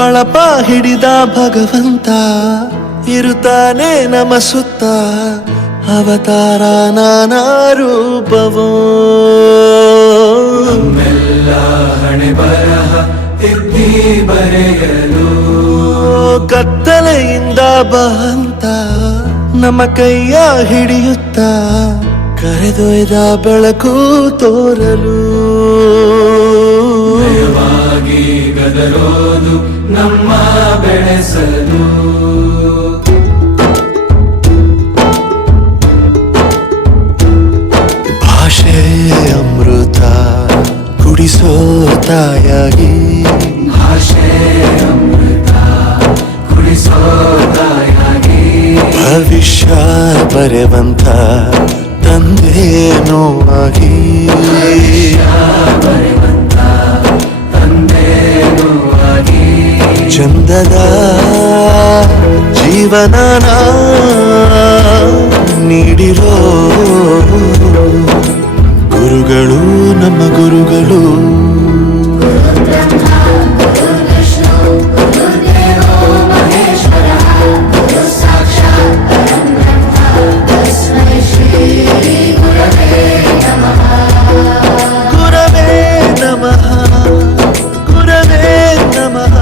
ಬಳಪ ಹಿಡಿದ ಭಗವಂತ ಇರುತ್ತಾನೆ ನಮ ಸುತ್ತ ಅವತಾರ ನಾನಾ ರೂಪವೋ ನಮ್ಮೆಲ್ಲ ಹಣೆ ಬರಹ ತಿದ್ದಿ ಬರೆಯಲು ಕತ್ತಲೆಯಿಂದ ಬಂತ ನಮ್ಮ ಕೈಯ ಹಿಡಿಯುತ್ತ ಕರೆದೊಯ್ದ ಬೆಳಕು ತೋರಲು ಭಯವಾಗಿ ಗದರೋದು ನಮ್ಮ ಬೆಳೆಸಲು ಭಾಷೆ ಅಮೃತ ಕುಡಿಸೋ ತಾಯಾಗಿ ಭಾಷೆ ಅಮೃತ ಕುಡಿಸೋ ತಾಯಾಗಿ ಭವಿಷ್ಯ ಬರೆವಂತ ತಂದೇನೋ ಆಗಿ ಬರೆವಂತ ತಂದೇನೂ ಆಗಿ ಚಂದದ ಜೀವನನ ನೀಡಿರೋ ಗುರುಗಳು ನಮ್ಮ ಗುರುಗಳು ಗುರವೇ ನಮಃ ಗುರವೇ ನಮಃ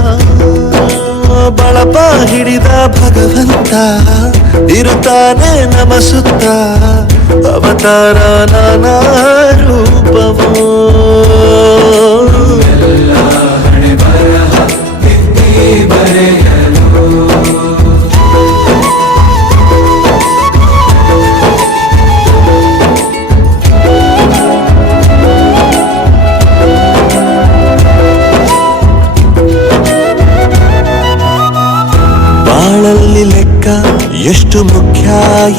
ಬಳಪ ಹಿಡಿದ ಭಗವಂತ ಇರುತ್ತಾನೆ ನಮ ಸುತ್ತ ಅವತಾರ ನಾನಾ ರೂಪವೋ ಎಲ್ಲ ಹಣೆ ಬರಹ ತಿದ್ದಿ ಬರೆಯಲು ಬಾಳಲ್ಲಿ ಲೆಕ್ಕ ಎಷ್ಟು ಮುಖ್ಯ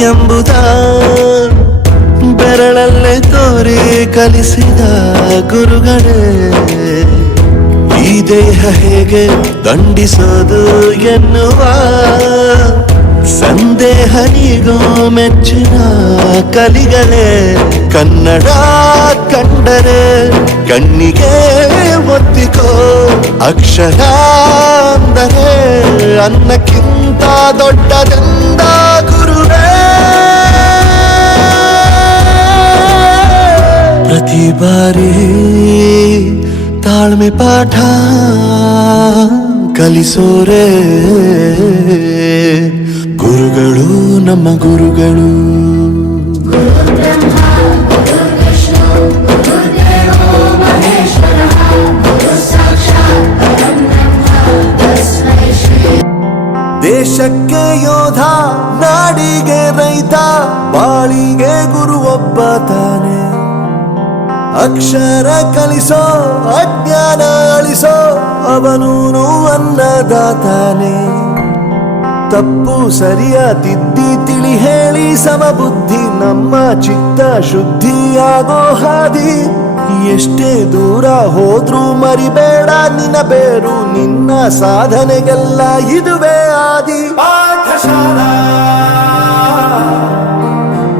ಎಂಬುದ ಬೆರಳಲ್ಲೇ ತೋರಿ ಕಲಿಸಿದ ಗುರುಗಳೇ ಈ ದೇಹ ಹೇಗೆ ದಂಡಿಸೋದು ಎನ್ನುವ ಸಂದೇಹ ನೀಗೋ ಮೆಚ್ಚಿನ ಕಲಿಗಳೇ ಕನ್ನಡ ಕಂಡರೆ ಕಣ್ಣಿಗೆ ಒತ್ತಿಕೋ ಅಕ್ಷರ ಅಂದರೆ ಅನ್ನಕ್ಕಿಂತ ದೊಡ್ಡದೆಂದ ಗುರುವೇ ಪ್ರತಿ ಬಾರಿ ತಾಳ್ಮೆ ಪಾಠ ಕಲಿಸೋರೆ ಗುರುಗಳು ನಮ್ಮ ಗುರುಗಳು ದೇಶಕ್ಕೆ ಯೋಧ ನಾಡಿಗೆ ರೈತ ಬಾಳಿಗೆ ಗುರು ಒಬ್ಬ ತಾನೆ ಅಕ್ಷರ ಕಲಿಸೋ ಅಜ್ಞಾನ ಅಳಿಸೋ ಅವನೂನು ಅನ್ನದಾತಾನೆ ತಪ್ಪು ಸರಿಯ ತಿದ್ದಿ ತಿಳಿ ಹೇಳಿ ಸಮಬುದ್ಧಿ ನಮ್ಮ ಚಿತ್ತ ಶುದ್ಧಿಯಾಗೋ ಹಾದಿ ಎಷ್ಟೇ ದೂರ ಹೋದ್ರೂ ಮರಿಬೇಡ ನಿನ್ನ ಬೇರು ನಿನ್ನ ಸಾಧನೆಗೆಲ್ಲ ಇದುವೇ ಆದಿ ಪಾಠಶಾಲಾ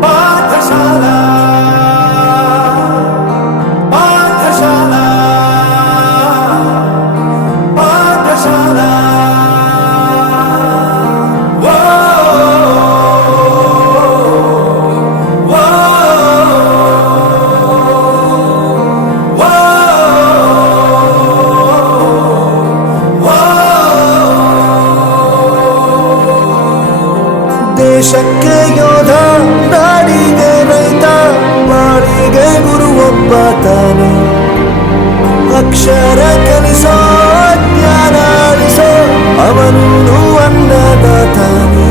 ಪಾಠಶಾಲಾ ಪಾಠಶಾಲಾ ಪಾಠಶಾಲಾ ದೇಶಕ್ಕೆ ಯೋಧ ನಾಡಿಗೆ ರೈತ ಬಾಳಿಗೆ ಗುರು ಒಬ್ಬ ತಾನೆ ಅಕ್ಷರ ಕಲಿಸೋ ಜ್ಞಾನ ಅಳಿಸೋ ಅವನು ಅನ್ನದಾತಾನೆ